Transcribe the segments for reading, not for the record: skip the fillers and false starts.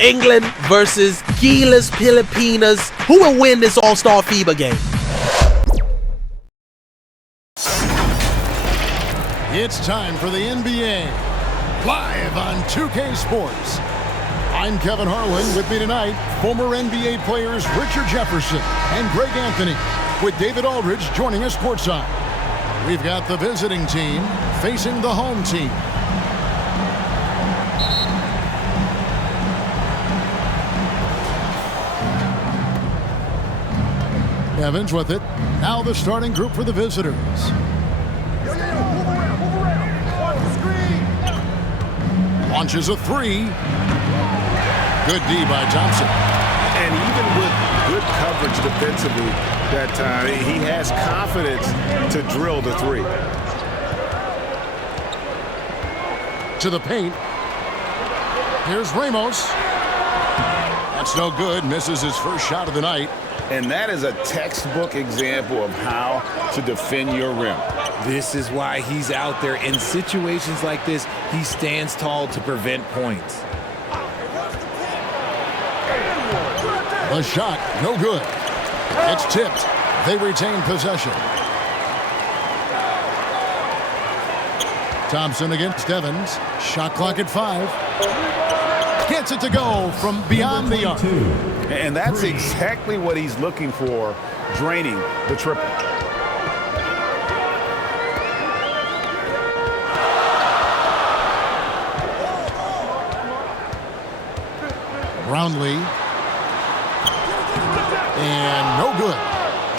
England versus GILAS Pilipinas. Who will win this All-Star FIBA game? It's time for the NBA, live on 2K Sports. I'm Kevin Harlan. With me tonight, former NBA players Richard Jefferson and Greg Anthony, with David Aldridge joining us courtside. We've got the visiting team facing the home team. Evans with it. Now the starting group for the visitors. Launches a three. Good D by Thompson. And even with good coverage defensively that time, he has confidence to drill the three. To the paint. Here's Ramos. That's no good. Misses his first shot of the night. And that is a textbook example of how to defend your rim. This is why he's out there. In situations like this, he stands tall to prevent points. The shot, no good. It's tipped. They retain possession. Thompson against Evans. Shot clock at 5. Gets it to go from beyond the arc. And that's exactly what he's looking for, draining the triple. Brownlee. And no good.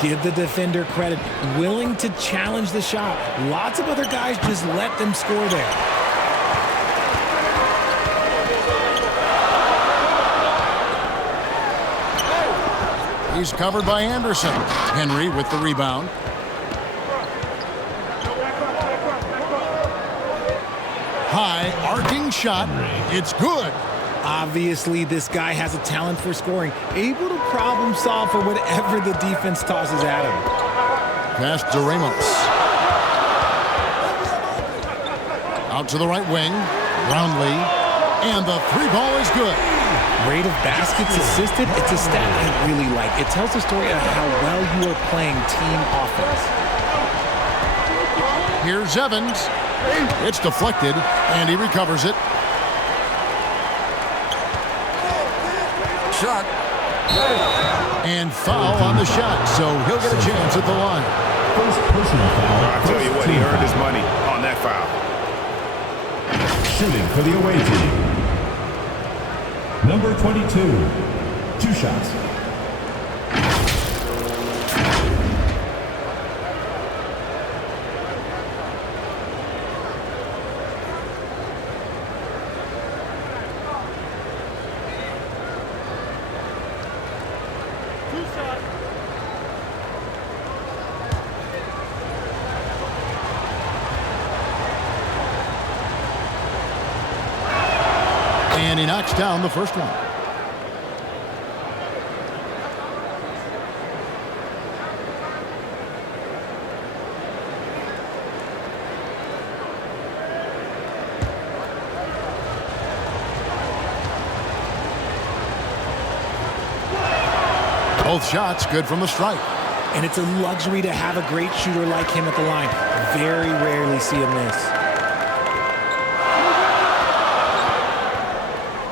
Give the defender credit. Willing to challenge the shot. Lots of other guys just let them score there. He's covered by Anderson. Henry with the rebound. High arcing shot. It's good. Obviously, this guy has a talent for scoring, able to problem solve for whatever the defense tosses at him. Pass to Ramos. Out to the right wing. Brownlee. And the three ball is good. Rate of baskets assisted, it's a stat I really like. It tells the story of how well you are playing team offense. Here's Evans. It's deflected, and he recovers it. Shot. And foul on the shot, so he'll get a chance at the line. First personal foul. I'll tell you what, he earned his money on that foul. Shooting for the away team. Number 22, 2 shots. And he knocks down the first one. Both shots good from the stripe. And it's a luxury to have a great shooter like him at the line. Very rarely see him miss.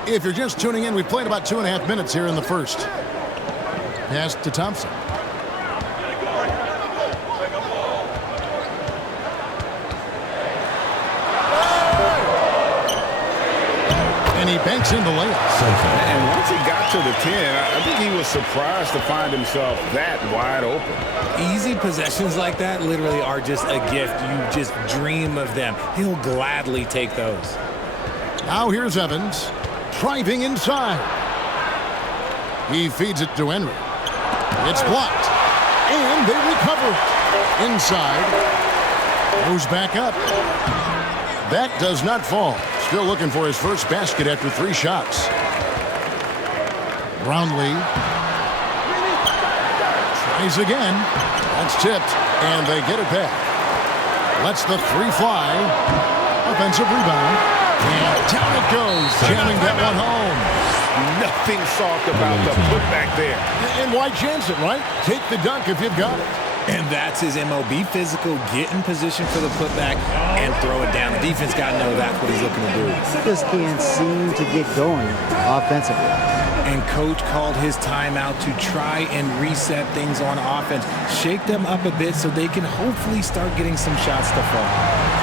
If you're just tuning in, we've played about 2.5 minutes here in the first. Pass to Thompson. And he banks in the layup. And once he got to the 10, I think he was surprised to find himself that wide open. Easy possessions like that literally are just a gift. You just dream of them. He'll gladly take those. Now here's Evans. Driving inside. He feeds it to Henry. It's blocked. And they recover it. Inside. Moves back up. That does not fall. Still looking for his first basket after 3 shots. Brownlee. Tries again. That's tipped. And they get it back. Lets the 3 fly. Offensive rebound. And down it goes, jamming that one home. nothing soft about the putback there. And why chance it, right? Take the dunk if you've got it. And that's his MO. Be physical, get in position for the putback, and throw it down. The defense got to know that's what he's looking to do. Just can't seem to get going offensively. And coach called his timeout to try and reset things on offense. Shake them up a bit so they can hopefully start getting some shots to fall.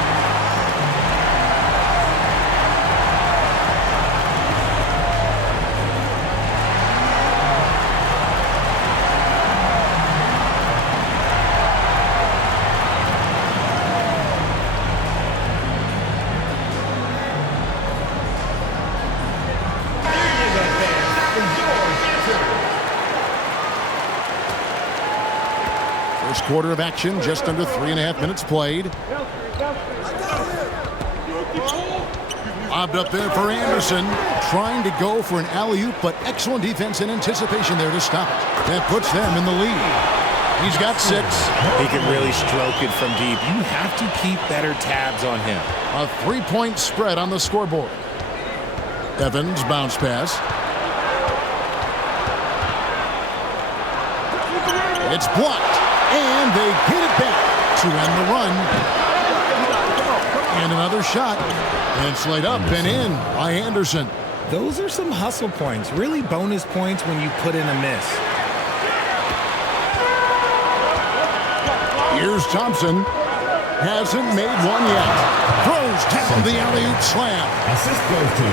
First quarter of action, just under 3.5 minutes played. Lobbed up there for Anderson, trying to go for an alley-oop, but excellent defense and anticipation there to stop it. That puts them in the lead. He's got 6. He can really stroke it from deep. You have to keep better tabs on him. A 3-point spread on the scoreboard. Evans bounce pass. It's blocked. And they get it back to end the run. And another shot. And it's laid up and in by Anderson. Those are some hustle points. Really bonus points when you put in a miss. Here's Thompson. Hasn't made one yet. Throws down the alley-oop slam.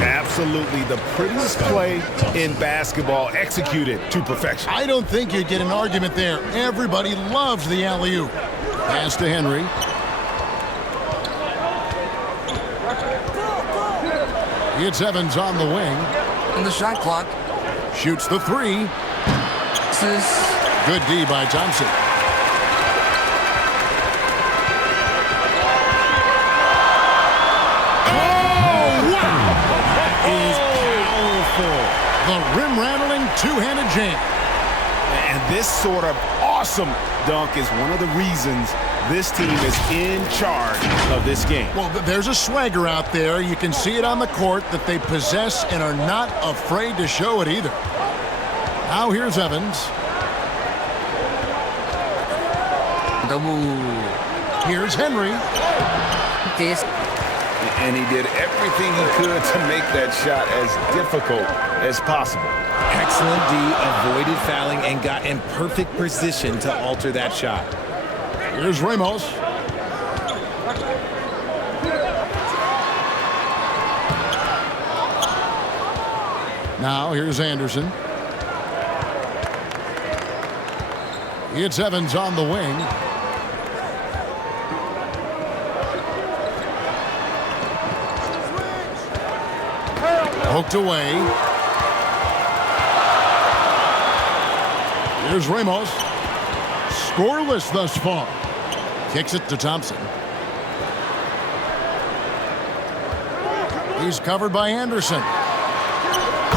Absolutely the prettiest play in basketball, executed to perfection. I don't think you'd get an argument there. Everybody loves the alley-oop. Pass to Henry. It's Evans on the wing. And the shot clock. Shoots the 3. Good D by Thompson. The rim-rattling two-handed jam. And this sort of awesome dunk is one of the reasons this team is in charge of this game. Well, there's a swagger out there. You can see it on the court that they possess and are not afraid to show it either. Now here's Evans. Here's Henry. And he did everything he could to make that shot as difficult as possible. Excellent D, avoided fouling, and got in perfect position to alter that shot. Here's Ramos. Now here's Anderson. It's Evans on the wing. Poked away. Here's Ramos. Scoreless thus far. Kicks it to Thompson. He's covered by Anderson.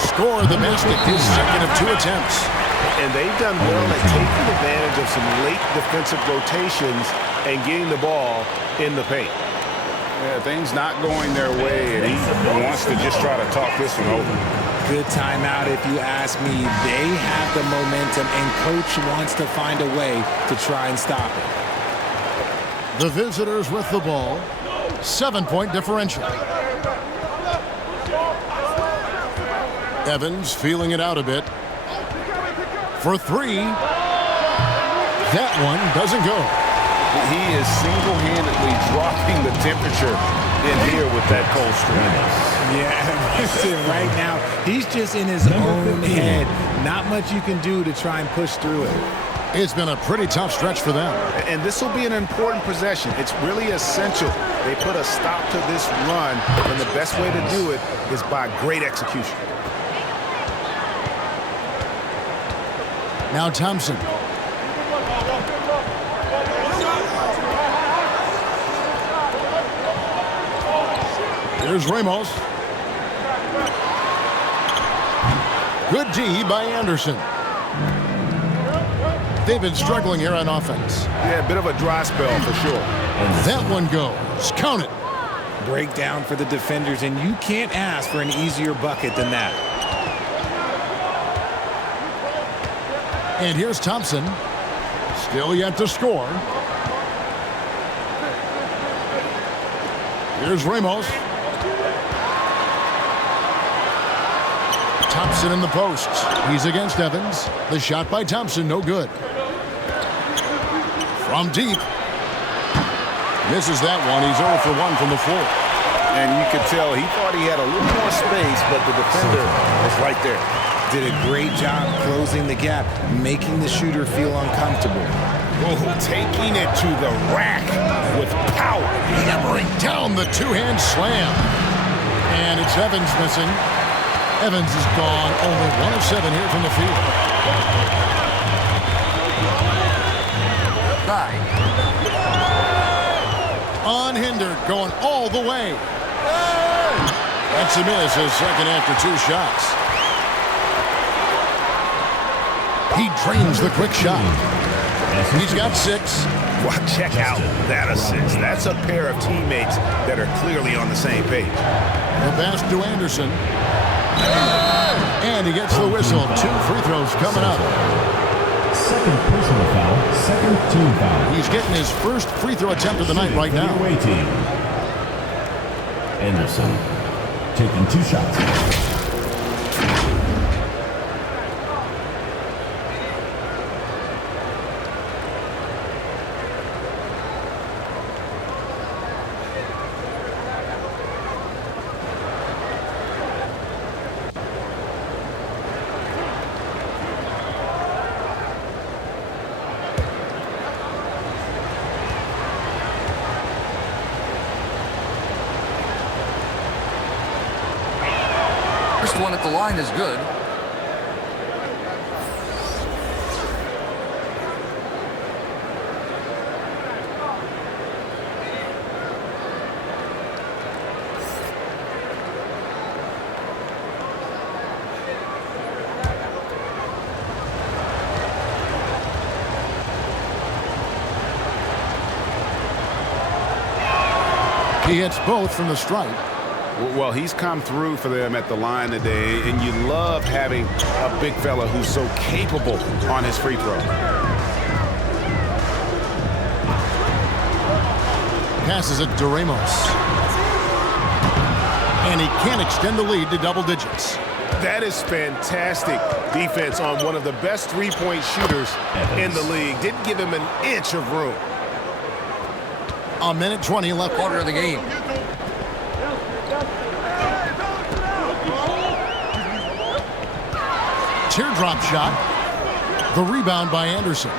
Score the basket, his second of 2 attempts. And they've done well at taking advantage of some late defensive rotations and getting the ball in the paint. Yeah, things not going their way, and he wants to just try to talk this one over. Good timeout if you ask me. They have the momentum, and coach wants to find a way to try and stop it. The visitors with the ball. 7-point differential. Evans feeling it out a bit. For 3. That one doesn't go. He is single-handedly dropping the temperature in here with that cold stream. Yeah, listen, right now, he's just in his own head. Not much you can do to try and push through it. It's been a pretty tough stretch for them. And this will be an important possession. It's really essential. They put a stop to this run, and the best way to do it is by great execution. Now Thompson. Here's Ramos. Good D by Anderson. They've been struggling here on offense. Yeah, a bit of a dry spell for sure. That one goes. Count it. Breakdown for the defenders, and you can't ask for an easier bucket than that. And here's Thompson. Still yet to score. Here's Ramos. Thompson in the post. He's against Evans. The shot by Thompson, no good. From deep. Misses that one. He's 0 for 1 from the floor. And you could tell he thought he had a little more space, but the defender was right there. Did a great job closing the gap, making the shooter feel uncomfortable. Oh, taking it to the rack with power. Hammering down the two-hand slam. And it's Evans missing. Evans is gone. Only 1 of 7 here from the field. Unhindered, going all the way. That's a miss, his second after 2 shots. He drains the quick shot. He's got 6. Well, check out that assist. That's a pair of teammates that are clearly on the same page. The pass to Anderson. And he gets the whistle. 2 free throws coming up. Second personal foul, second team foul. He's getting his first free throw attempt of the night right now. Away team. Anderson taking 2 shots. First one at the line is good. He hits both from the stripe. Well, he's come through for them at the line today, and you love having a big fella who's so capable on his free throw. Passes it to Ramos. And he can't extend the lead to double digits. That is fantastic defense on one of the best three-point shooters in the league. Didn't give him an inch of room. A minute 20 left. Quarter of the game. Teardrop shot. The rebound by Anderson.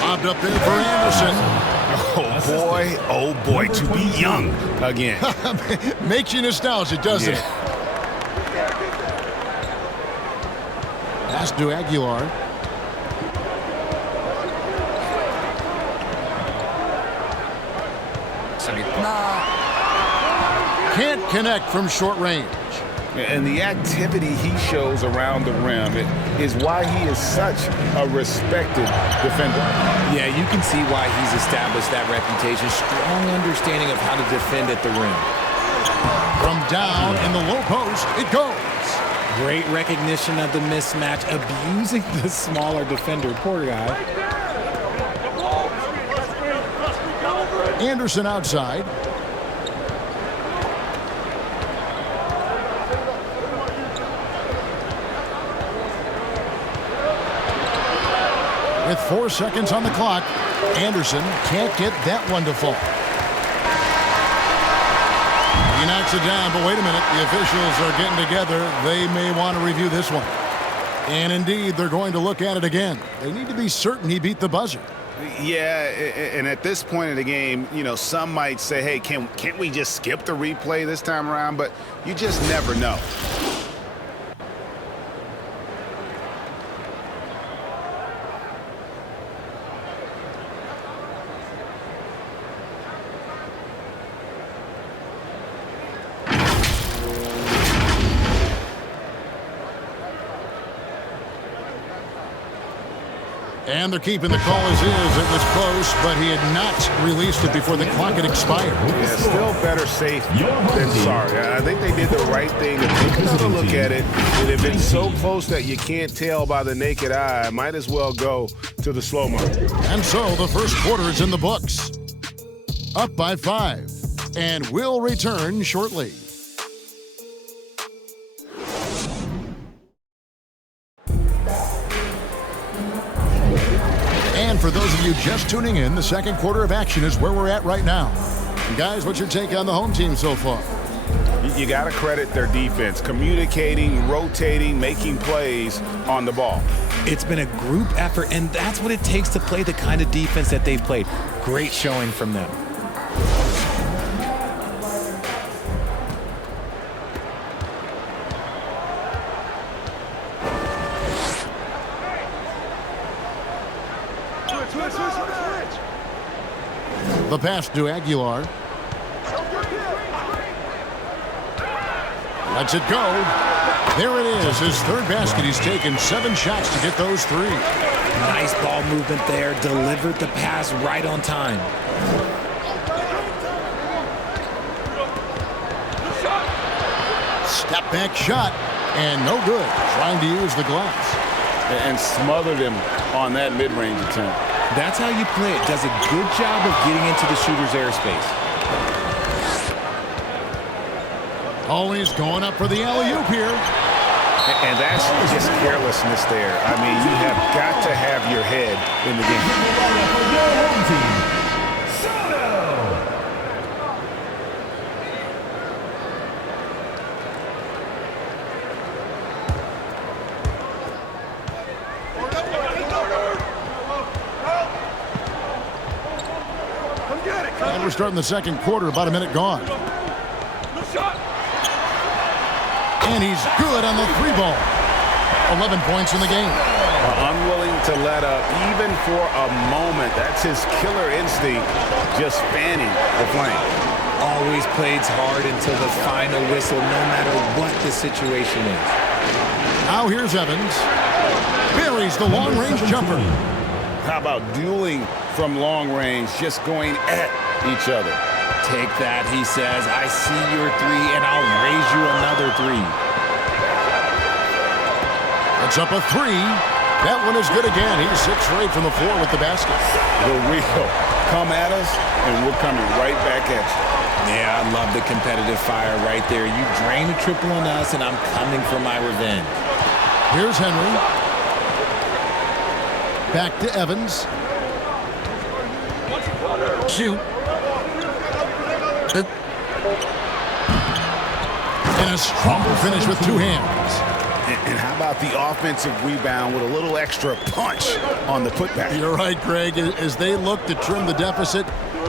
Lobbed up there for Anderson. Oh boy, to be young again. Makes you nostalgic, doesn't it? Pass to Aguilar. Can't connect from short range. And the activity he shows around the rim is why he is such a respected defender. Yeah, you can see why he's established that reputation. Strong understanding of how to defend at the rim. From down in the low post, it goes. Great recognition of the mismatch, abusing the smaller defender. Poor guy. Anderson outside. With 4 seconds on the clock, Anderson can't get that one to fall. He knocks it down, but wait a minute. The officials are getting together. They may want to review this one. And indeed, they're going to look at it again. They need to be certain he beat the buzzer. Yeah, and at this point in the game, you know, some might say, hey, can't we just skip the replay this time around? But you just never know. And they're keeping the call as is. It was close, but he had not released it before the clock had expired. Yeah, still better safe than sorry. I think they did the right thing to take another look at it. And if it's so close that you can't tell by the naked eye, might as well go to the slow-mo. And so the first quarter is in the books. Up by 5. And we'll return shortly. And for those of you just tuning in, the second quarter of action is where we're at right now. And guys, what's your take on the home team so far? You got to credit their defense, communicating, rotating, making plays on the ball. It's been a group effort, and that's what it takes to play the kind of defense that they've played. Great showing from them. The pass to Aguilar. Lets it go. There it is, his third basket. He's taken 7 shots to get those 3. Nice ball movement there. Delivered the pass right on time. Step back shot, and no good. Trying to use the glass. And smothered him on that mid-range attempt. That's how you play it. Does a good job of getting into the shooter's airspace. Always going up for the alley-oop here. And that's just carelessness there. I mean, you have got to have your head in the game. And we're starting the second quarter, about a minute gone. And he's good on the 3-ball. 11 points in the game. Unwilling to let up even for a moment. That's his killer instinct, just fanning the flame. Always plays hard until the final whistle, no matter what the situation is. Now here's Evans. Buries the long-range jumper. How about dueling from long range, just going at each other? Take that, he says. I see your 3, and I'll raise you another 3. It's up a 3. That one is good again. He's 6 for 8 from the floor with the basket. The real come at us, and we're coming right back at you. Yeah, I love the competitive fire right there. You drain a triple on us, and I'm coming for my revenge. Here's Henry. Back to Evans. Shoot. And a stronger finish with 2 hands. And how about the offensive rebound with a little extra punch on the putback? You're right, Greg. As they look to trim the deficit,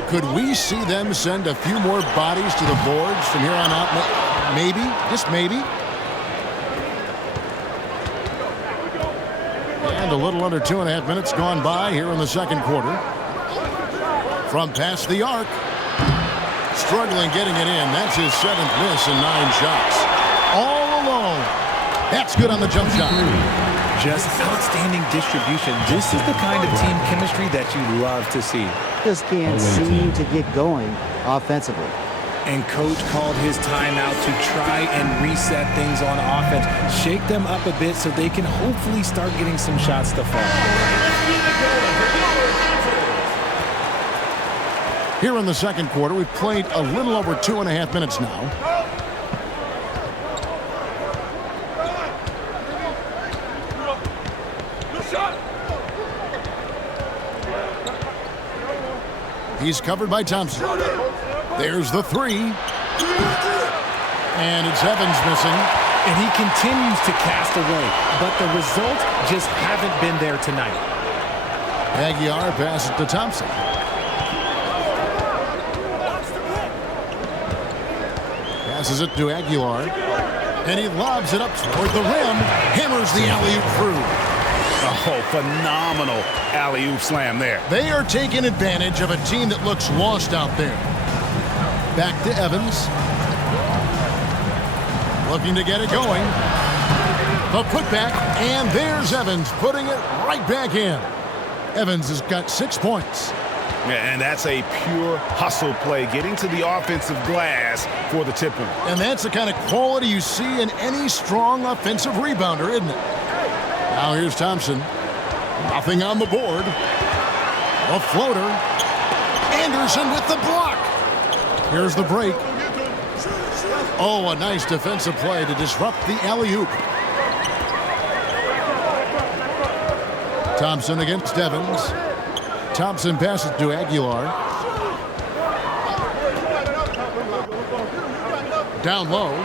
could we see them send a few more bodies to the boards from here on out? Maybe, just maybe. And a little under 2.5 minutes gone by here in the second quarter. From past the arc. Struggling getting it in. That's his 7th miss in 9 shots. All alone. That's good on the jump shot. Just outstanding distribution. This is the kind of team chemistry that you love to see. Just can't seem to get going offensively. And coach called his timeout to try and reset things on offense. Shake them up a bit so they can hopefully start getting some shots to fall. Here in the second quarter, we've played a little over 2.5 minutes now. He's covered by Thompson. There's the 3. And it's Evans missing. And he continues to cast away, but the results just haven't been there tonight. Aguilar passes to Thompson. Passes it to Aguilar. And he lobs it up toward the rim. Hammers the alley-oop through. Oh, phenomenal alley-oop slam there. They are taking advantage of a team that looks lost out there. Back to Evans. Looking to get it going. The putback, and there's Evans putting it right back in. Evans has got 6 points. And that's a pure hustle play, getting to the offensive glass for the tip-in. And that's the kind of quality you see in any strong offensive rebounder, isn't it? Now here's Thompson. Nothing on the board. A floater. Anderson with the block. Here's the break. Oh, a nice defensive play to disrupt the alley-oop. Thompson against Evans. Thompson passes to Aguilar. Down low.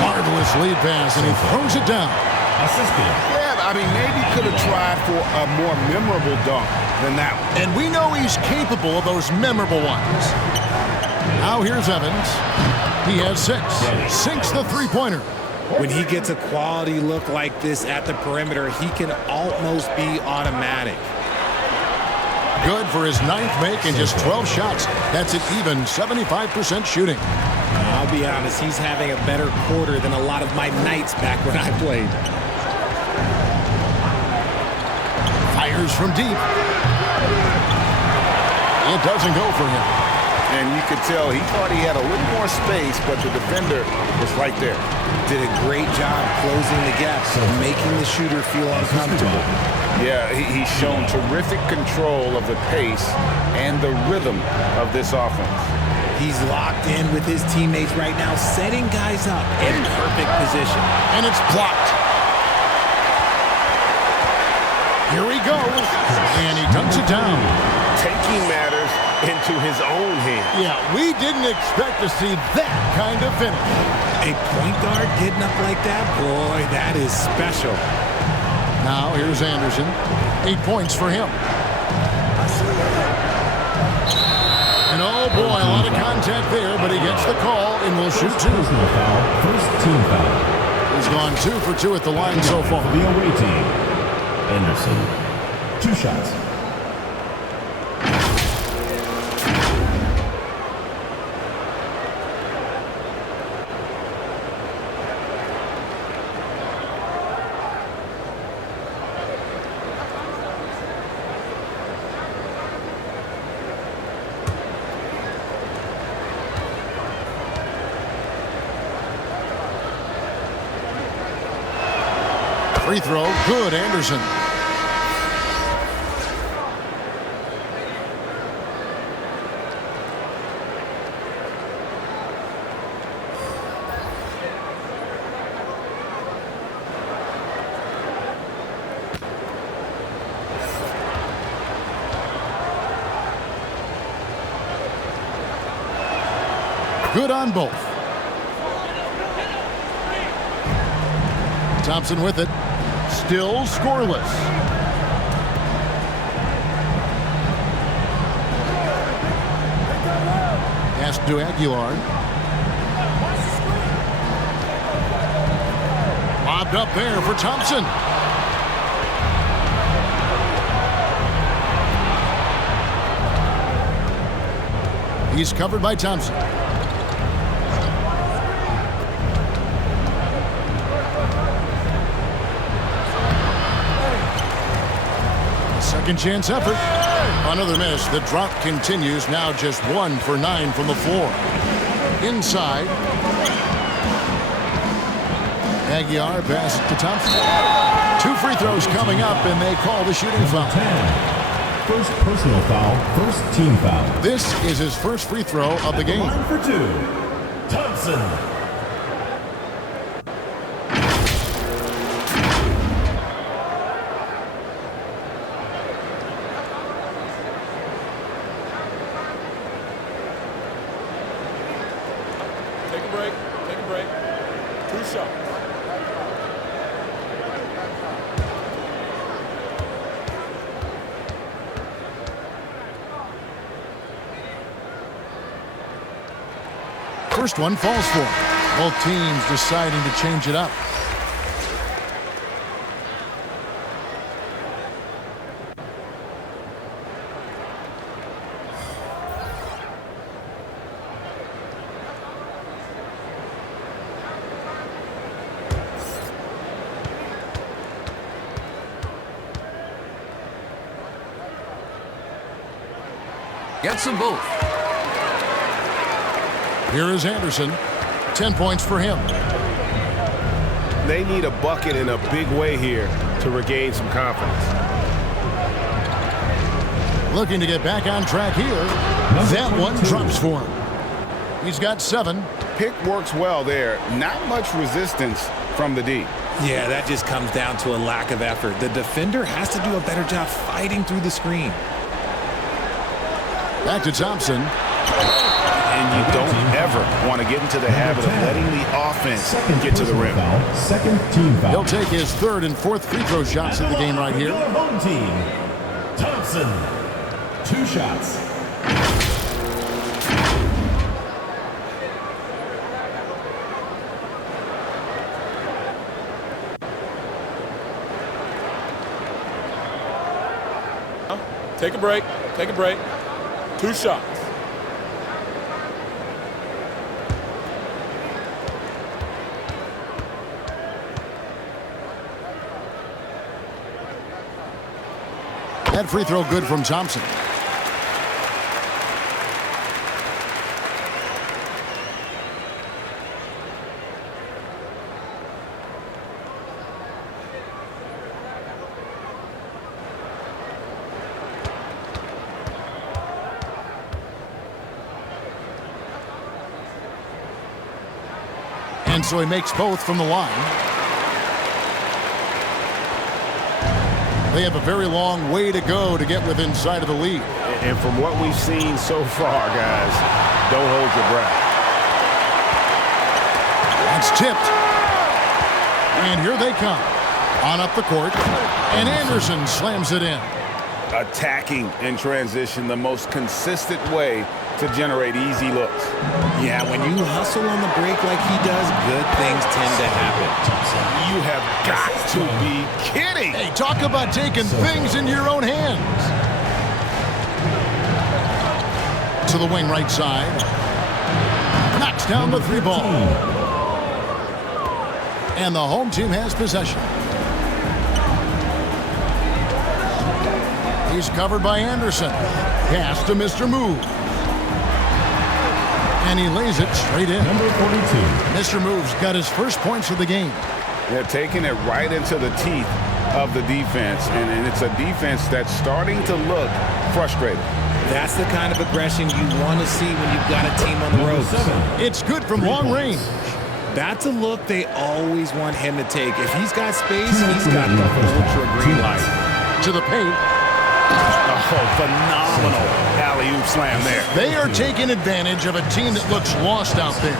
Marvelous lead pass, and he throws it down. Yeah, I mean, maybe could have tried for a more memorable dunk than that one. And we know he's capable of those memorable ones. Now here's Evans. He has 6. Sinks the three-pointer. When he gets a quality look like this at the perimeter, he can almost be automatic. Good for his 9th make in just 12 shots. That's an even 75% shooting. I'll be honest, he's having a better quarter than a lot of my nights back when I played. Fires from deep. It doesn't go for him. And you could tell he thought he had a little more space, but the defender was right there. Did a great job closing the gap and making the shooter feel uncomfortable. Yeah, he's shown terrific control of the pace and the rhythm of this offense. He's locked in with his teammates right now, setting guys up in perfect position. And it's blocked. Here he goes. And he dunks it down. Taking matters into his own hands. Yeah, we didn't expect to see that kind of finish. A point guard getting up like that, boy, that is special. Now here's Anderson. 8 points for him. And oh boy, a lot of contact there, but he gets the call and will shoot 2. First team foul. He's gone 2 for 2 at the line so far. The away team. Anderson. 2 shots. Free throw, good, Anderson. Good on both. Thompson with it. Still scoreless. Pass to Aguilar. Lobbed up there for Thompson. He's covered by Thompson. Second chance effort. Another miss. The drop continues. Now just 1 for 9 from the floor. Inside. Aguilar passes to Thompson. 2 free throws coming up, and they call the shooting foul. 10. First personal foul. First team foul. This is his first free throw of the game. Line for 2. Thompson. Take a break. Take a break. 2 shots. First one falls for him. Both teams deciding to change it up. Gets them both. Here is Anderson. 10 points for him. They need a bucket in a big way here to regain some confidence. Looking to get back on track here. That one drops for him. He's got 7. Pick works well there. Not much resistance from the D. Yeah, that just comes down to a lack of effort. The defender has to do a better job fighting through the screen. Back to Thompson. And you don't ever want to get into the habit of letting the offense get to the rim. Second team foul. He'll take his 3rd and 4th free throw shots of the game right here. Your home team. Thompson. 2 shots. Take a break. Take a break. 2 shots. That free throw good from Thompson. And so he makes both from the line. They have a very long way to go to get within sight of the lead. And from what we've seen so far, guys, don't hold your breath. That's tipped. And here they come. On up the court. And Anderson slams it in. Attacking in transition, the most consistent way to generate easy looks. Yeah, when you hustle on the break like he does, good things tend to happen. You have got to be kidding. Hey, talk about taking things into your own hands. To the wing right side. Knocks down the 3 ball. And the home team has possession. He's covered by Anderson. Pass to Mr. Move. And he lays it straight in. Number 42. Mr. Move's got his first points of the game. They're taking it right into the teeth of the defense. And it's a defense that's starting to look frustrated. That's the kind of aggression you want to see when you've got a team on the ropes. It's good from long range. That's a look they always want him to take. If he's got space, he's got the ultra green light. To the paint. Oh, phenomenal alley-oop slam there. They are taking advantage of a team that looks lost out there.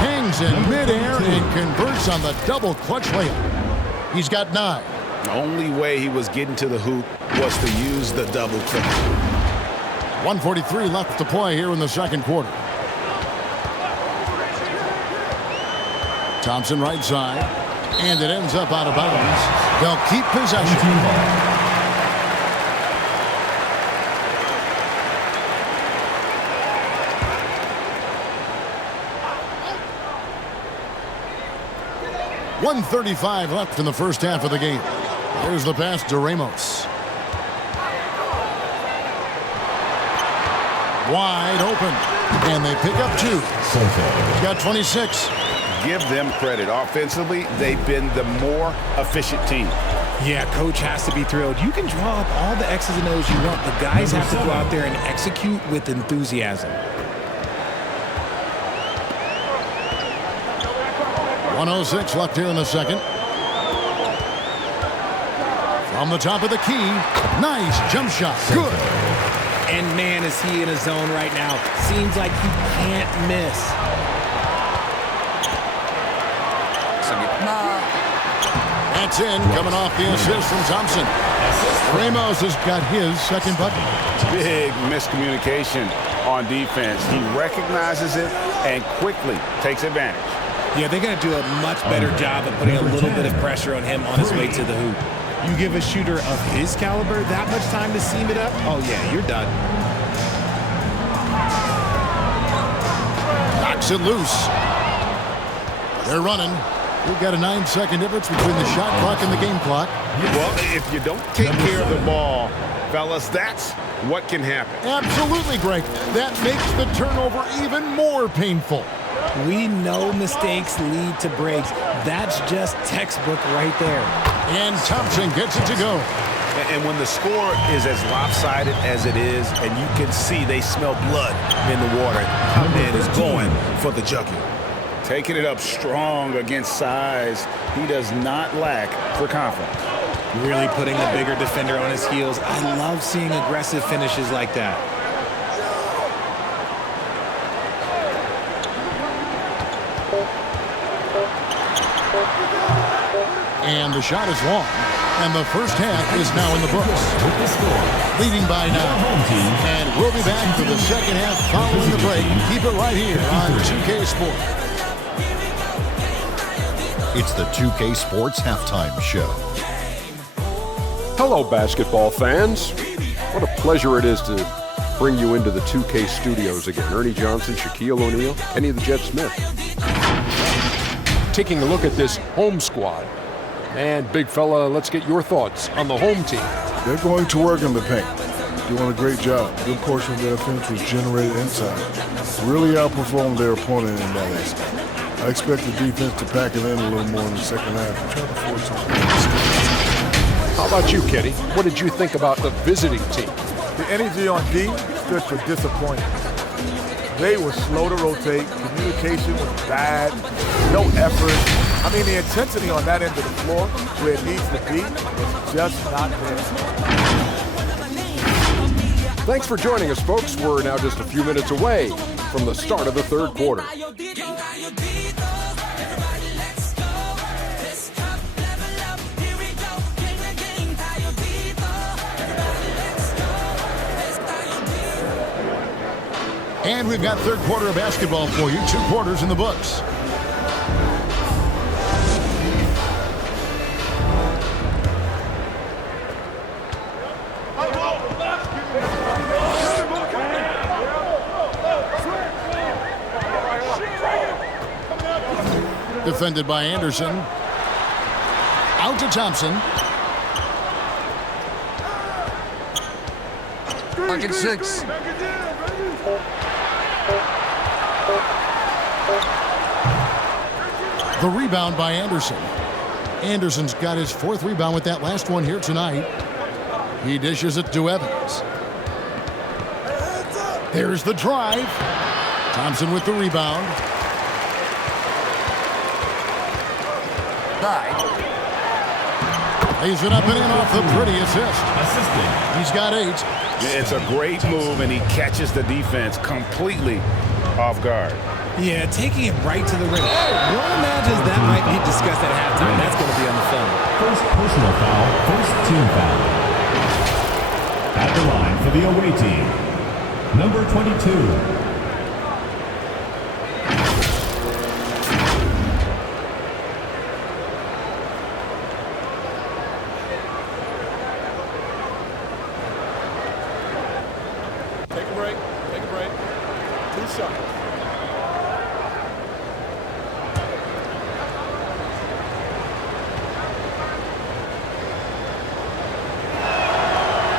Hangs in midair and converts on the double clutch layup. He's got 9. The only way he was getting to the hoop was to use the double clutch. 1:43 left to play here in the second quarter. Thompson right side. And it ends up out of bounds. They'll keep possession. .135 left in the first half of the game. Here's the pass to Ramos. Wide open. And they pick up 2. He's got 26. Give them credit. Offensively, they've been the more efficient team. Yeah, coach has to be thrilled. You can draw up all the X's and O's you want. The guys have to go out there and execute with enthusiasm. 1:06 left here in the second. From the top of the key. Nice jump shot. Good. And man, is he in a zone right now. Seems like he can't miss. That's in. Coming off the assist from Thompson. Ramos has got his second bucket. Big miscommunication on defense. He recognizes it and quickly takes advantage. Yeah, they got to do a much better job of putting a little bit of pressure on him on his way to the hoop. You give a shooter of his caliber that much time to seam it up, oh yeah, you're done. Knocks it loose. They're running. We've got a 9-second difference between the shot clock and the game clock. Well, if you don't take care of the ball Fellas, that's what can happen. Absolutely, Greg. That makes the turnover even more painful. We know mistakes lead to breaks. That's just textbook right there. And Thompson gets it to go. And when the score is as lopsided as it is, and you can see they smell blood in the water, our man is going for the jugular. Taking it up strong against size. He does not lack for confidence. Really putting the bigger defender on his heels. I love seeing aggressive finishes like that. And the shot is long. And the first half is now in the books. Leading by 9. And we'll be back for the second half following the break. Keep it right here on 2K Sports. It's the 2K Sports Halftime Show. Hello, basketball fans. What a pleasure it is to bring you into the 2K studios again. Ernie Johnson, Shaquille O'Neal, Kenny the Jet Smith. Taking a look at this home squad. And big fella, let's get your thoughts on the home team. They're going to work in the paint. Doing a great job. A good portion of their offense was generated inside. Really outperformed their opponent in that aspect. I expect the defense to pack it in a little more in the second half and try to force some mistakes. How about you, Kenny? What did you think about the visiting team? The energy on D stood for disappointment. They were slow to rotate. Communication was bad. No effort. I mean, the intensity on that end of the floor, where it needs to be, is just not there. Thanks for joining us, folks. We're now just a few minutes away from the start of the third quarter. And we've got third quarter of basketball for you. 2 quarters in the books. Defended by Anderson. Out to Thompson. Pocket 6. The rebound by Anderson. Anderson's got his 4th rebound with that last one here tonight. He dishes it to Evans. There's the drive. Thompson with the rebound. Lays it up and in off the pretty assist. He's got 8. It's a great move, and he catches the defense completely off guard. Yeah, taking it right to the rim. One imagines that might be discussed at halftime. That's going to be on the film. First personal foul, first team foul. At the line for the away team, number 22. Take a break. Take a break. 2 shots.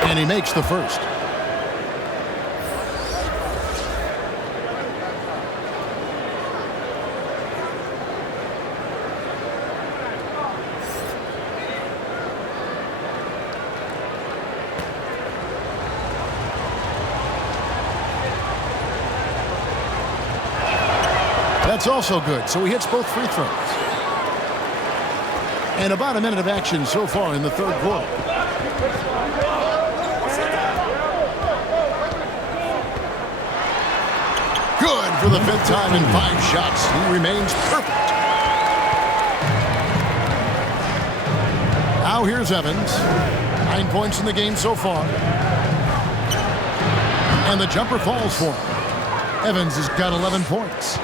And he makes the first. That's also good, so he hits both free throws. And about a minute of action so far in the third quarter. Good for the 5th time in 5 shots. He remains perfect. Now here's Evans. 9 points in the game so far. And the jumper falls for him. Evans has got 11 points.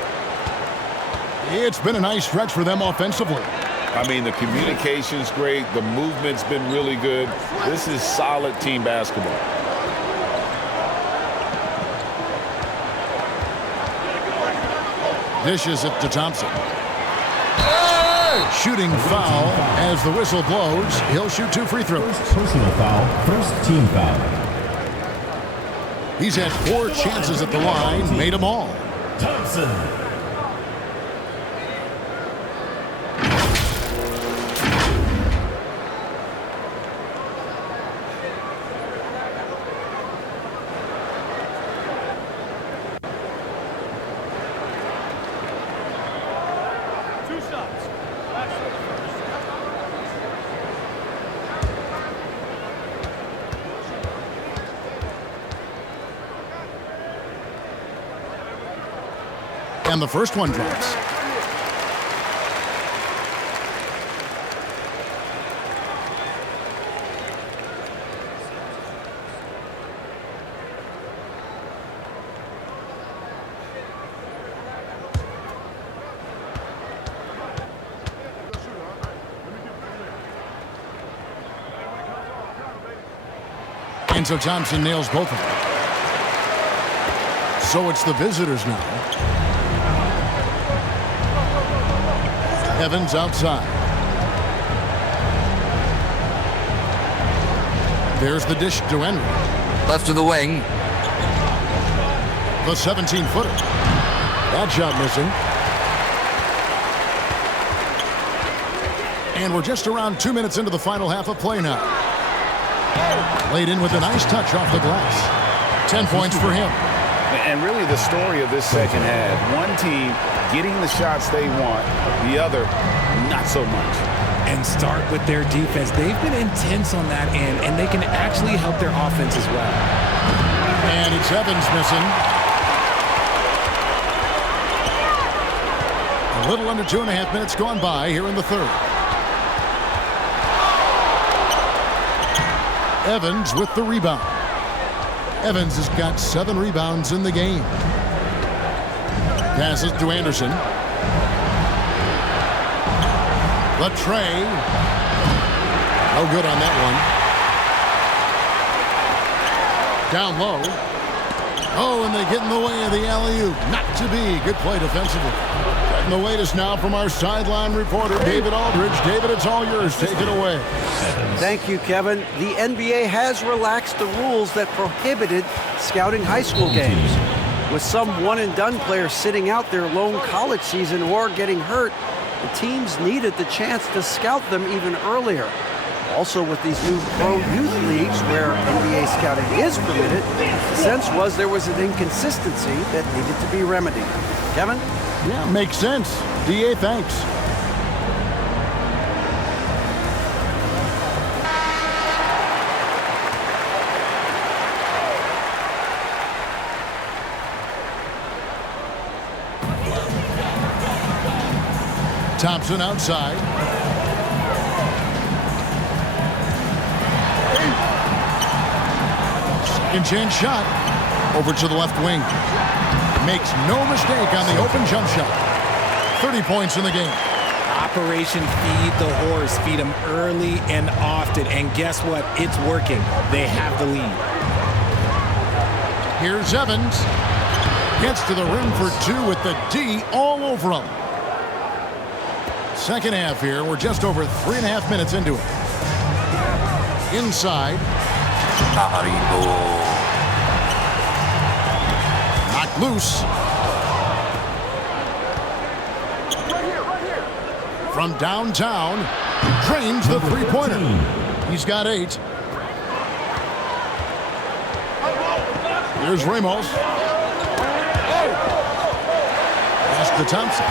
It's been a nice stretch for them offensively. I mean, the communication's great. The movement's been really good. This is solid team basketball. Dishes it to Thompson. Shooting foul as the whistle blows. He'll shoot 2 free throws. Personal foul, first team foul. He's had 4 chances at the line, made them all. Thompson. And the first one drops. And so Thompson nails both of them. So it's the visitors now. Evans outside. There's the dish to Henry. Left of the wing. The 17-footer. That shot missing. And we're just around 2 minutes into the final half of play now. Laid in with a nice touch off the glass. 10 points for him. And really the story of this second half, one team getting the shots they want, the other not so much. And start with their defense. They've been intense on that end, and they can actually help their offense as well. And it's Evans missing. A little under 2.5 minutes gone by here in the third. Evans with the rebound. Evans has got 7 rebounds in the game. Passes to Anderson. The tray. No good on that one. Down low. Oh, and they get in the way of the alley-oop. Not to be. Good play defensively. And the latest now from our sideline reporter, David Aldridge. David, it's all yours. Take it away. Thank you, Kevin. The NBA has relaxed the rules that prohibited scouting high school games. With some one-and-done players sitting out their lone college season or getting hurt, the teams needed the chance to scout them even earlier. Also, with these new pro youth leagues where NBA scouting is permitted, the sense was there was an inconsistency that needed to be remedied. Kevin? Yeah, makes sense. DA, thanks. Thompson outside. Second chance shot. Over to the left wing. Makes no mistake on the open jump shot. 30 points in the game. Operation Feed the Horse. Feed them early and often. And guess what? It's working. They have the lead. Here's Evans. Gets to the rim for 2 with the D all over him. Second half here. We're just over 3.5 minutes into it. Inside. Knocked loose. From downtown. Drains the three-pointer. He's got 8. Here's Ramos. Pass to Thompson.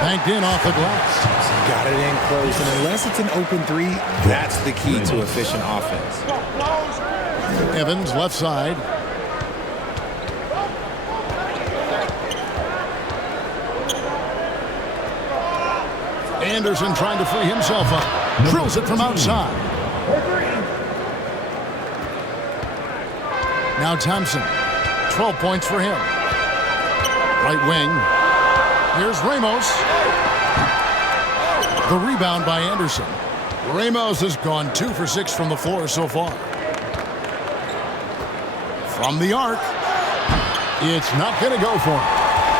Banked in off the glass. Got it in close, and unless it's an open 3, that's the key to efficient offense. Evans left side. Anderson trying to free himself up. Drills it from outside. Now Thompson. 12 points for him. Right wing. Here's Ramos. The rebound by Anderson. Ramos has gone 2 for 6 from the floor so far. From the arc. It's not going to go for him.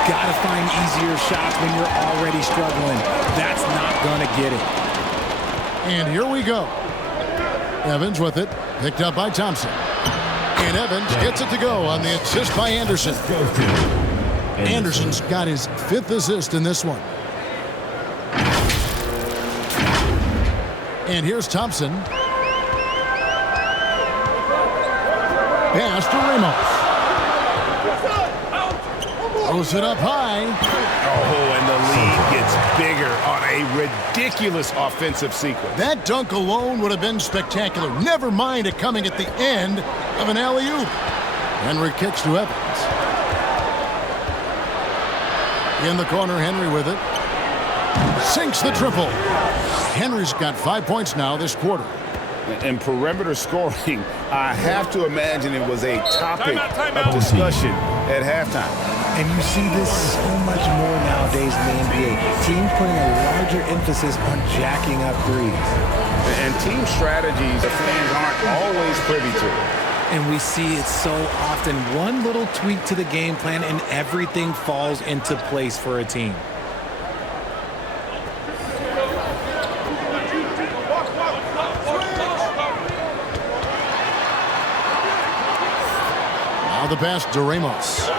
got to find easier shots when you're already struggling. That's not going to get it. And here we go. Evans with it, picked up by Thompson. And Evans gets it to go on the assist by Anderson. Anderson's got his 5th assist in this one. And here's Thompson. Pass to Ramos. Throws it up high. Oh, and the lead gets bigger on a ridiculous offensive sequence. That dunk alone would have been spectacular. Never mind it coming at the end of an alley-oop. Henry kicks to Evans. In the corner, Henry with it. Sinks the triple. Henry's got 5 points now this quarter. And perimeter scoring, I have to imagine it was a topic of discussion at halftime. And you see this so much more nowadays in the NBA. Teams putting a larger emphasis on jacking up threes. And team strategies the fans aren't always privy to. And we see it so often. One little tweak to the game plan and everything falls into place for a team. Now the pass to Ramos.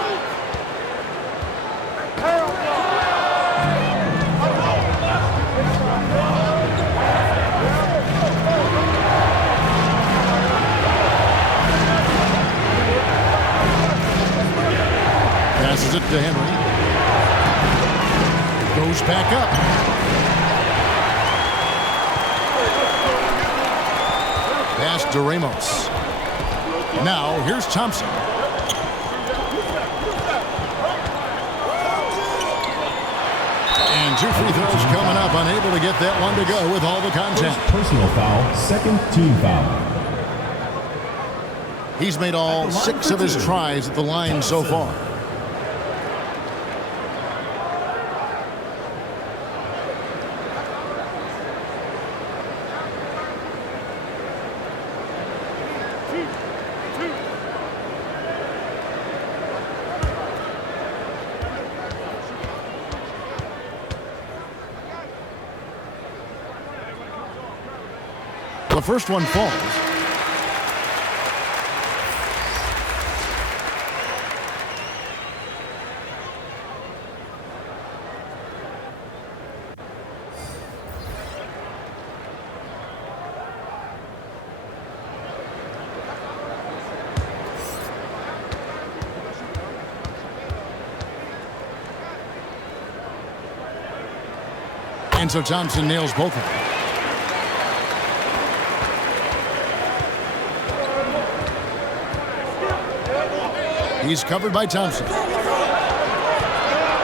Passes it to Henry. Goes back up. Pass to Ramos. Now here's Thompson. And 2 free throws coming up. Unable to get that one to go with all the contact. Personal foul, 2nd team foul. He's made all 6 of his tries at the line so far. The first one falls. And so Thompson nails both of them. He's covered by Thompson.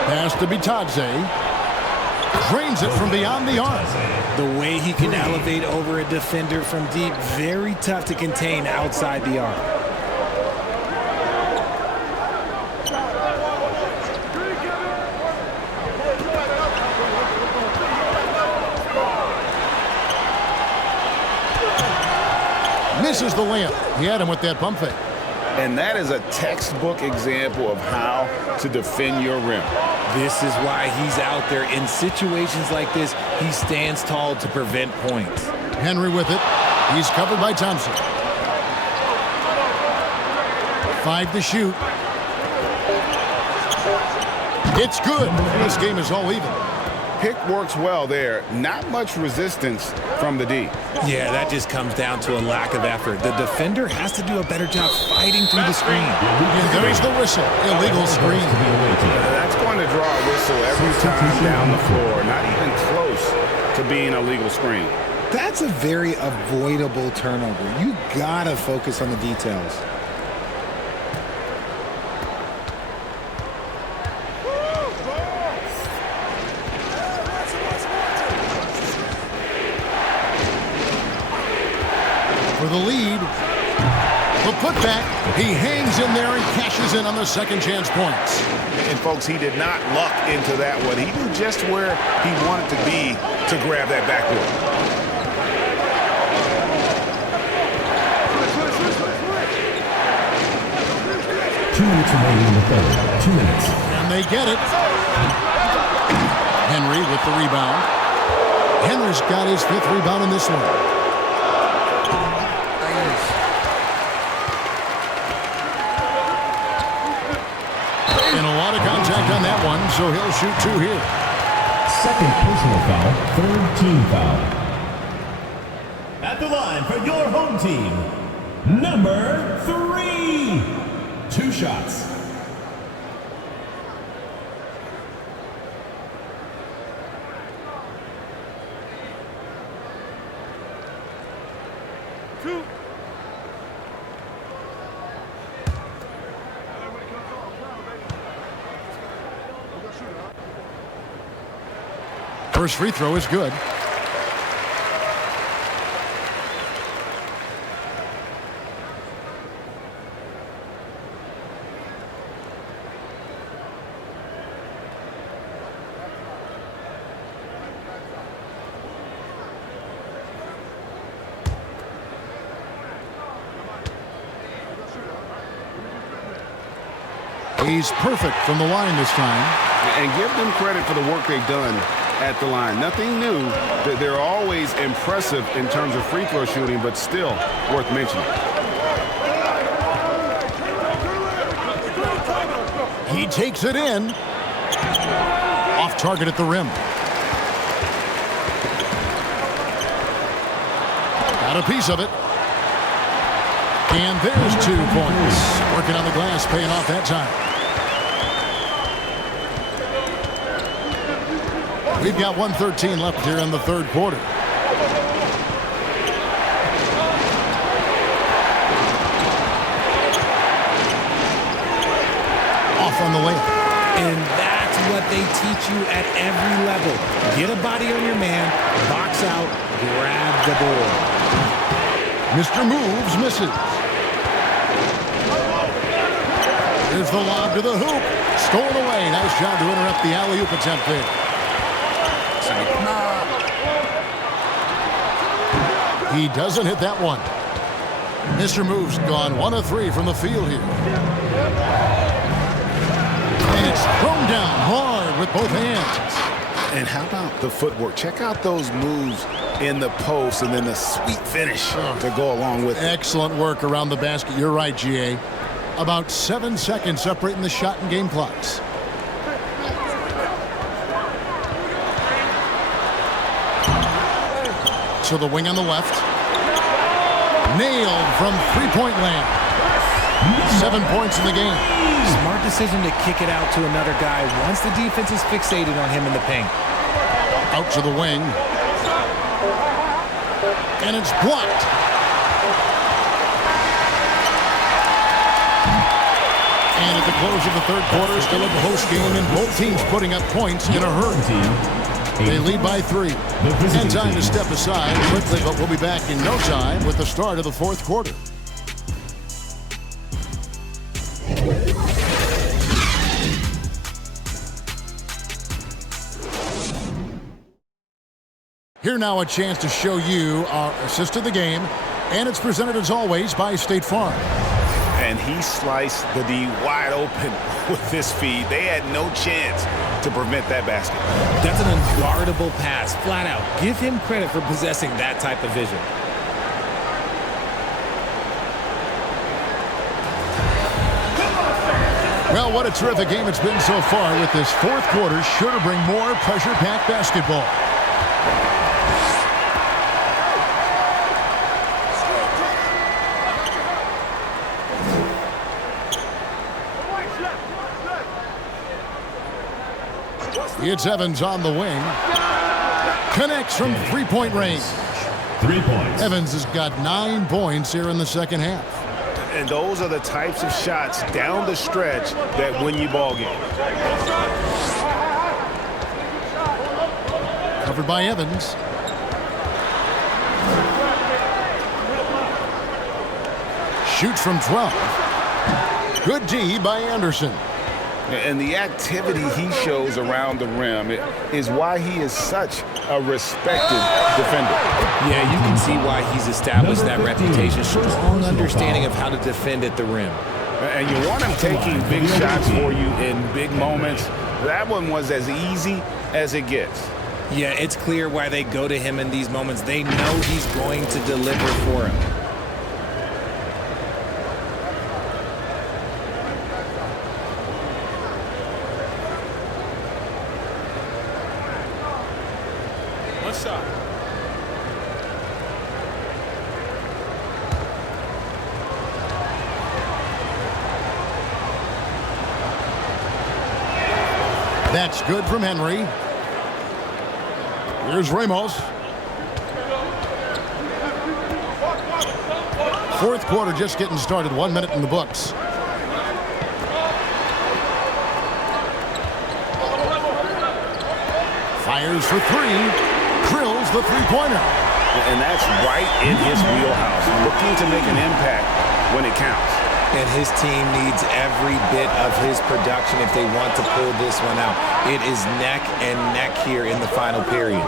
Pass to Bitadze. Drains it from beyond the arc. The way he can elevate over a defender from deep, very tough to contain outside the arc. Misses the layup. He had him with that pump fake. And that is a textbook example of how to defend your rim. This is why he's out there. In situations like this, he stands tall to prevent points. Henry with it. He's covered by Thompson. 5 to shoot. It's good. This game is all even. Pick works well there. Not much resistance from the D. Yeah, that just comes down to a lack of effort. The defender has to do a better job fighting through the screen. And there's the whistle. Illegal screen. That's going to draw a whistle every time down the floor. Not even close to being a legal screen. That's a very avoidable turnover. You gotta focus on the details. For the lead. The putback. He hangs in there and cashes in on the second chance points. And folks, he did not luck into that one. He knew just where he wanted to be to grab that backboard. 2 minutes remaining in the third. 2 minutes. And they get it. Henry with the rebound. Henry's got his 5th rebound in this one. And a lot of contact on that one, so he'll shoot 2 here. Second personal foul, 3rd team foul. At the line for your home team, number 3. 2 shots. First free throw is good. He's perfect from the line this time. And give them credit for the work they've done at the line. Nothing new. They're always impressive in terms of free throw shooting, but still worth mentioning. He takes it in. Off target at the rim. Got a piece of it. And there's 2 points. Working on the glass, paying off that time. We've got 1:13 left here in the 3rd quarter. Off on the layup. And that's what they teach you at every level. Get a body on your man, box out, grab the board. Mr. Moves misses. Here's the lob to the hoop. Stolen away. Nice job to interrupt the alley-oop attempt there. He doesn't hit that one. Mr. Moves gone 1 of 3 from the field here. And it's thrown down hard with both hands. And how about the footwork? Check out those moves in the post and then the sweet finish to go along with it. Excellent work around the basket. You're right, GA. About 7 seconds separating the shot and game clocks. To the wing on the left. Nailed from 3-point land. 7 points in the game. Smart decision to kick it out to another guy once the defense is fixated on him in the paint. Out to the wing. And it's blocked. And at the close of the 3rd quarter, still a close game, and both teams putting up points in a hurry. They lead by 3. And time to step aside quickly, but we'll be back in no time with the start of the 4th quarter. Here now a chance to show you our assist of the game, and it's presented as always by State Farm. And he sliced the D wide open with this feed. They had no chance to prevent that basket. That's an unguardable pass, flat out. Give him credit for possessing that type of vision. Well, what a terrific game it's been so far, with this 4th quarter sure to bring more pressure-packed basketball. It's Evans on the wing. Connects from 3-point range. 3 points. Evans has got 9 points here in the 2nd half. And those are the types of shots down the stretch that win you ball games. Covered by Evans. Shoots from 12. Good D by Anderson. And the activity he shows around the rim is why he is such a respected defender. Yeah, you can see why he's established that reputation. Strong understanding of how to defend at the rim. And you want him taking big shots for you in big moments. That one was as easy as it gets. Yeah, it's clear why they go to him in these moments. They know he's going to deliver for him. One shot. That's good from Henry. Here's Ramos. Fourth quarter just getting started. 1 minute in the books. Fires for three. Drills the three-pointer. And that's right in his wheelhouse. Looking to make an impact when it counts. And his team needs every bit of his production if they want to pull this one out. It is neck and neck here in the final period.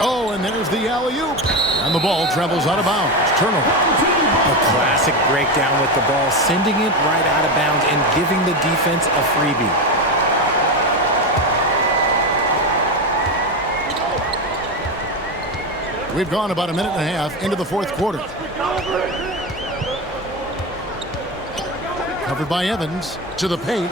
Oh, and there's the alley-oop. And the ball travels out of bounds. Turnover. A classic breakdown with the ball, sending it right out of bounds and giving the defense a freebie. We've gone about a minute and a half into the fourth quarter. Covered by Evans to the paint.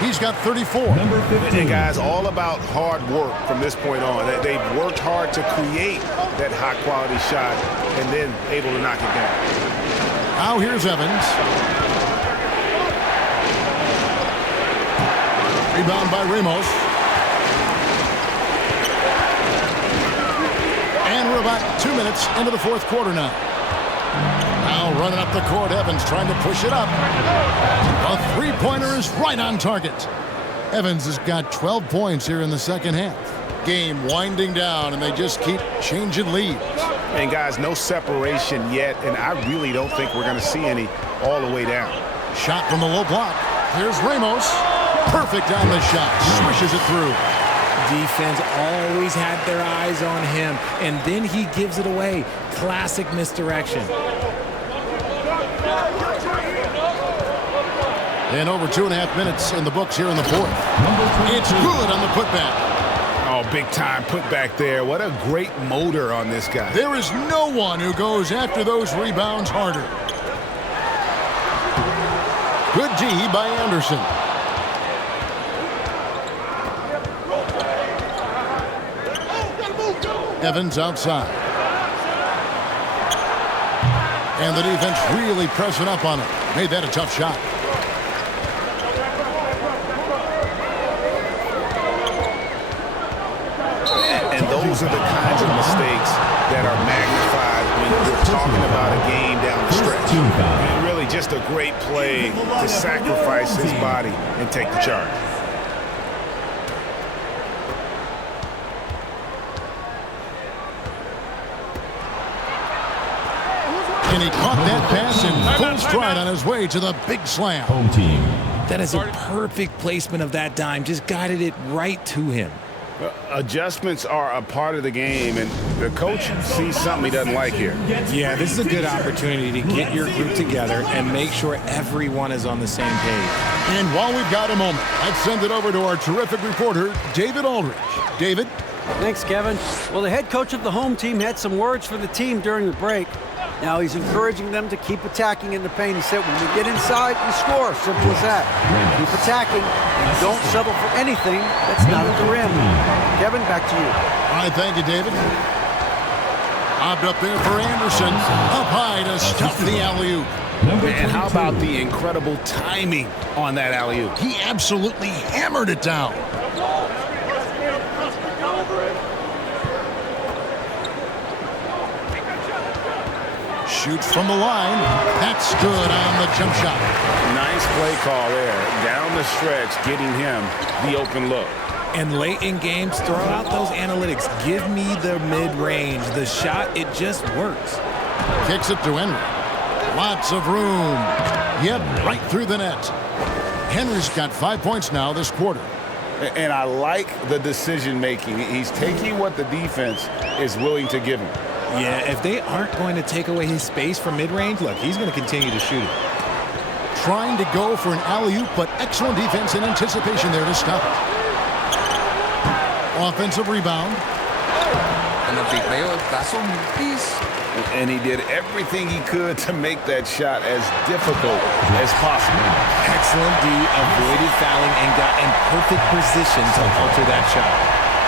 He's got 34. And guys, all about hard work from this point on. They've worked hard to create that high-quality shot and then able to knock it down. Now here's Evans. Rebound by Ramos. And we're about 2 minutes into the fourth quarter now. Now running up the court, Evans trying to push it up. A three-pointer is right on target. Evans has got 12 points here in the second half. Game winding down, and they just keep changing leads. And guys, no separation yet, and I really don't think we're going to see any all the way down. Shot from the low block. Here's Ramos. Perfect on the shot. Swishes it through. Defense always had their eyes on him, and then he gives it away. Classic misdirection. And over 2.5 minutes in the books here in the fourth. It's good on the putback. Oh, big time putback there. What a great motor on this guy. There is no one who goes after those rebounds harder. Good D by Anderson. Evans outside. And the defense really pressing up on him. Made that a tough shot. And those are the kinds of mistakes that are magnified when you're talking about a game down the stretch. And really just a great play to sacrifice his body and take the charge. And he caught that pass in full stride on his way to the big slam. Home team. That is a perfect placement of that dime. Just guided it right to him. Adjustments are a part of the game, and the coach sees something he doesn't like here. Yeah, this is a good opportunity to get your group together and make sure everyone is on the same page. And while we've got a moment, let's send it over to our terrific reporter, David Aldridge. David? Thanks, Kevin. Well, the head coach of the home team had some words for the team during the break. Now he's encouraging them to keep attacking in the paint. He said, when we get inside, we score. Simple as that. Keep attacking and don't settle for anything that's not at the rim. Kevin, back to you. All right, thank you, David. Hopped up there for Anderson. Up high to stuff the alley-oop. And how about the incredible timing on that alley-oop? He absolutely hammered it down. Shoots from the line. That's good on the jump shot. Nice play call there. Down the stretch, getting him the open look. And late in games, throw out those analytics. Give me the mid-range. The shot, it just works. Kicks it to Henry. Lots of room. Yep, right through the net. Henry's got 5 points now this quarter. And I like the decision-making. He's taking what the defense is willing to give him. Yeah, if they aren't going to take away his space from mid-range, look, he's going to continue to shoot it. Trying to go for an alley-oop, but excellent defense and anticipation there to stop it. Offensive rebound. And he did everything he could to make that shot as difficult as possible. Excellent D, avoided fouling and got in perfect position to alter that shot.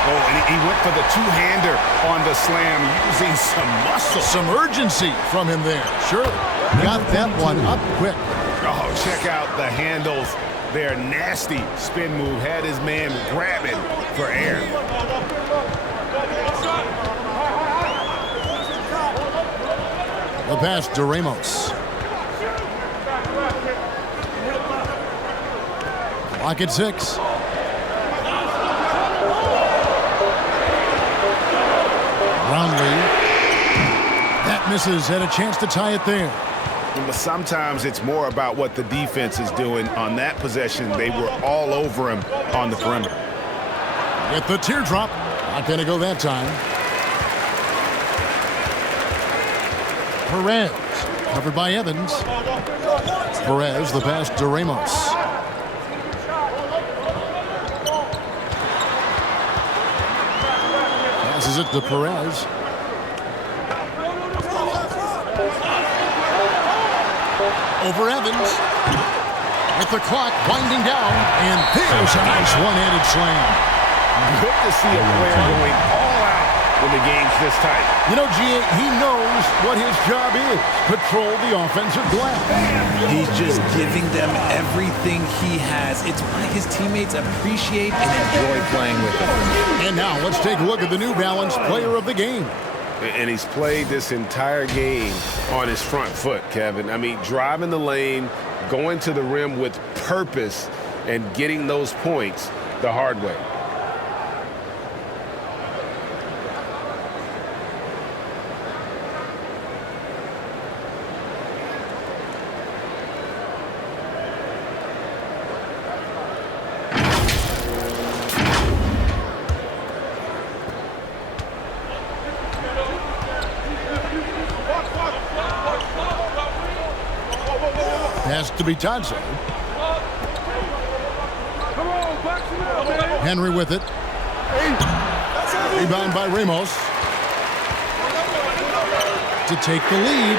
Oh, and he went for the two-hander on the slam using some muscle. Some urgency from him there. Sure. Got that one up quick. Oh, check out the handles. Their nasty spin move had his man grabbing for air. The pass to Ramos. Clock at 6. Brownlee. That misses. Had a chance to tie it there. But sometimes it's more about what the defense is doing. On that possession, they were all over him on the perimeter. Get the teardrop. Not going to go that time. Perez, covered by Evans. Perez, the pass to Ramos. Passes it to Perez. Over Evans. With the clock winding down, and there's a nice one-handed slam. Good to see a player going all out when the game's this tight. You know, G.A., he knows what his job is. Patrol the offensive glass. He's just giving them everything he has. It's why his teammates appreciate and enjoy playing with him. And now let's take a look at the New Balance player of the game. And he's played this entire game on his front foot, Kevin. I mean, driving the lane, going to the rim with purpose, and getting those points the hard way. Has to be Tadze. Henry with it. Rebound by Ramos. To take the lead.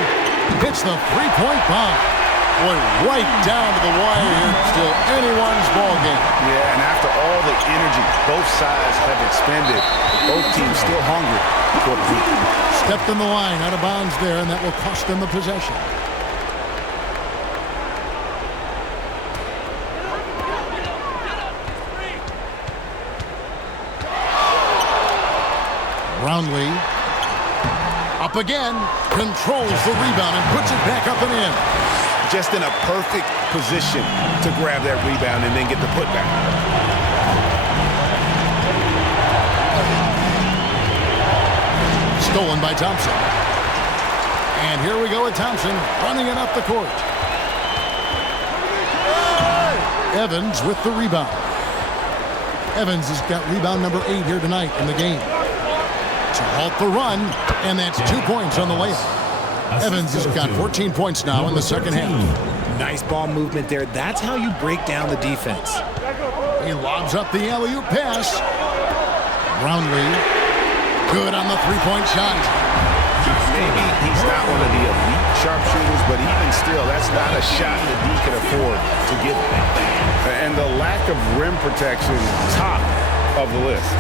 Hits the three-point bomb. Boy, right down to the wire here. Still anyone's ball game. Yeah, and after all the energy both sides have expended, both teams still hungry for the lead. Stepped in the line, out of bounds there, and that will cost them the possession. Brownlee. Up again. Controls the rebound and puts it back up and in. Just in a perfect position to grab that rebound and then get the putback. Stolen by Thompson. And here we go with Thompson running it up the court. Evans with the rebound. Evans has got rebound number 8 here tonight in the game. To halt the run, and that's 2 points on the layup. Evans has got 14 points now in the second half. Nice ball movement there. That's how you break down the defense. He lobs up the alley-oop pass. Brownlee, good on the three-point shot. Maybe he's not one of the elite sharpshooters, but even still, that's not a shot that he can afford to give them. And the lack of rim protection, top of the list.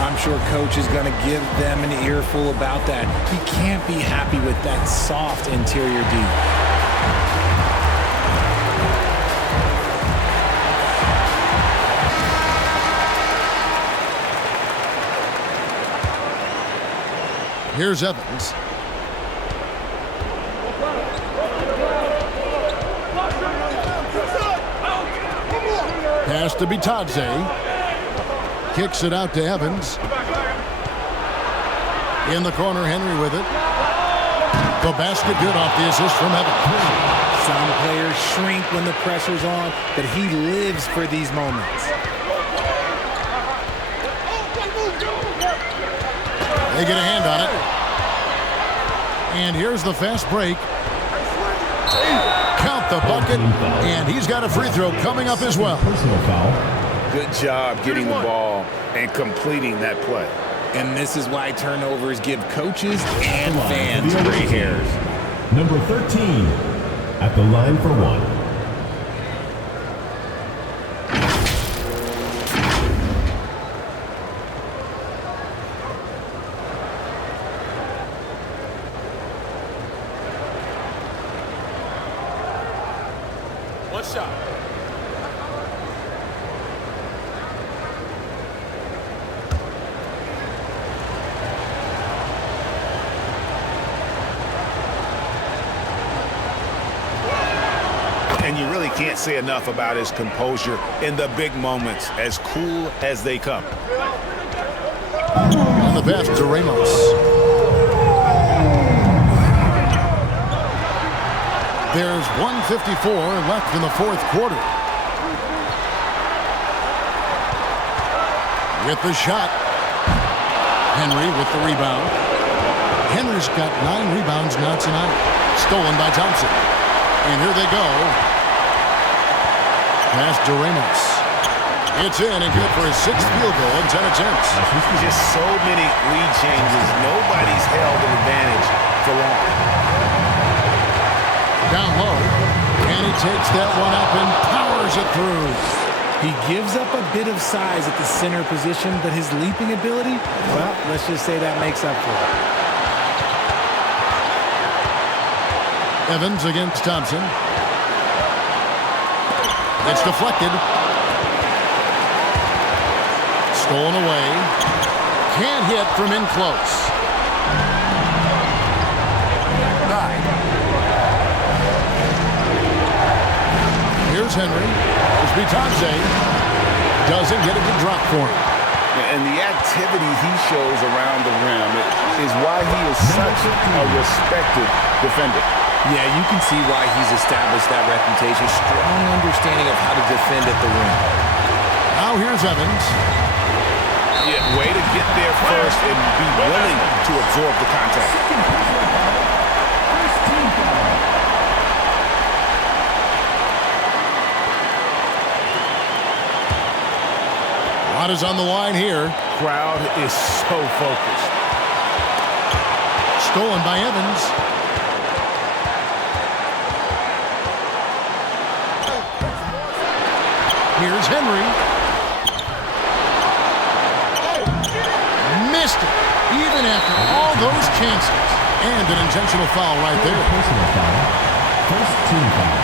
I'm sure coach is going to give them an earful about that. He can't be happy with that soft interior D. Here's Evans. Pass to Bitadze. Kicks it out to Evans. In the corner, Henry with it. The basket good off the assist from Evans. Some players shrink when the pressure's on, but he lives for these moments. They get a hand on it. And here's the fast break. Count the bucket, and he's got a free throw coming up as well. Personal foul. Good job getting the ball and completing that play. And this is why turnovers give coaches and fans gray hairs. Number 13 at the line for one. One shot. And you really can't say enough about his composure in the big moments, as cool as they come. On the pass to Ramos. There's 1:54 left in the fourth quarter. With the shot. Henry with the rebound. Henry's got 9 rebounds now tonight. Stolen by Thompson. And here they go. Pass to Ramos. It's in and good for his 6th field goal in 10 attempts. Just so many lead changes. Nobody's held an advantage for long. Down low. And he takes that one up and powers it through. He gives up a bit of size at the center position, but his leaping ability, well, let's just say that makes up for it. Evans against Thompson. It's deflected. Stolen away. Can't hit from in close. 9. Here's Henry. There's Bitadze. Doesn't get it to drop for him. And the activity he shows around the rim is why he is such a respected defender. Yeah, you can see why he's established that reputation. Strong understanding of how to defend at the rim. Now here's Evans. Yeah, way to get there first and be willing to absorb the contact. A lot is on the line here. Crowd is so focused. Stolen by Evans. Here's Henry. Missed it, even after all those chances. And an intentional foul right there. Personal foul. First team foul.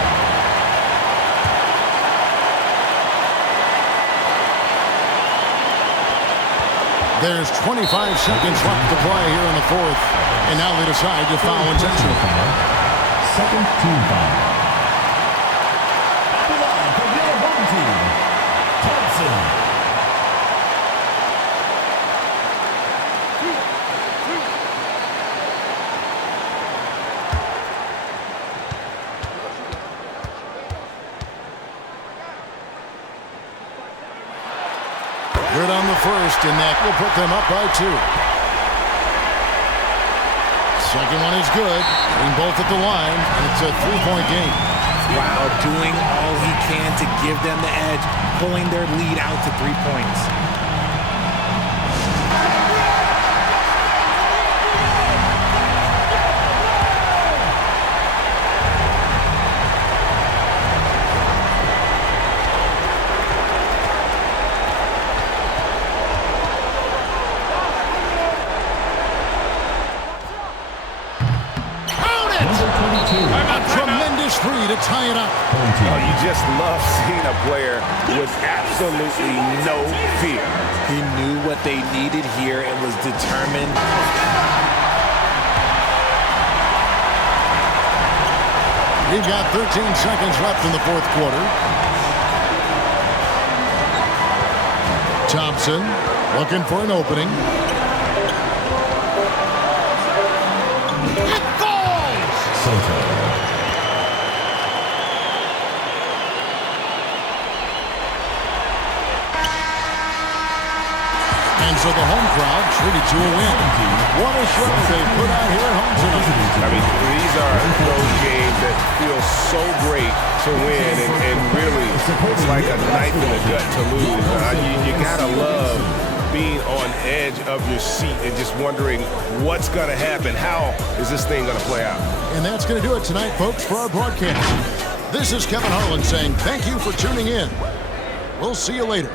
There's 25 seconds left to play here in the fourth. And now they decide to foul intentional. Second team foul. At the line for your home team, Thompson. Good on the first, and that will put them up by 2. Second one is good. Bring both at the line, and it's a 3-point game. Wow, doing all he can to give them the edge, pulling their lead out to 3 points. Tremendous 3 to tie it up. Oh, you just love seeing a player with absolutely no fear. He knew what they needed here and was determined. We've got 13 seconds left in the fourth quarter. Thompson looking for an opening. It falls! Sotto. feelings of the home crowd treated to a win. What a show they put out here at home tonight. I mean, these are those games that feel so great to win, and really, it's like a knife in the gut to lose. You gotta love being on edge of your seat and just wondering what's gonna happen. How is this thing gonna play out? And that's gonna do it tonight, folks, for our broadcast. This is Kevin Harlan saying thank you for tuning in. We'll see you later.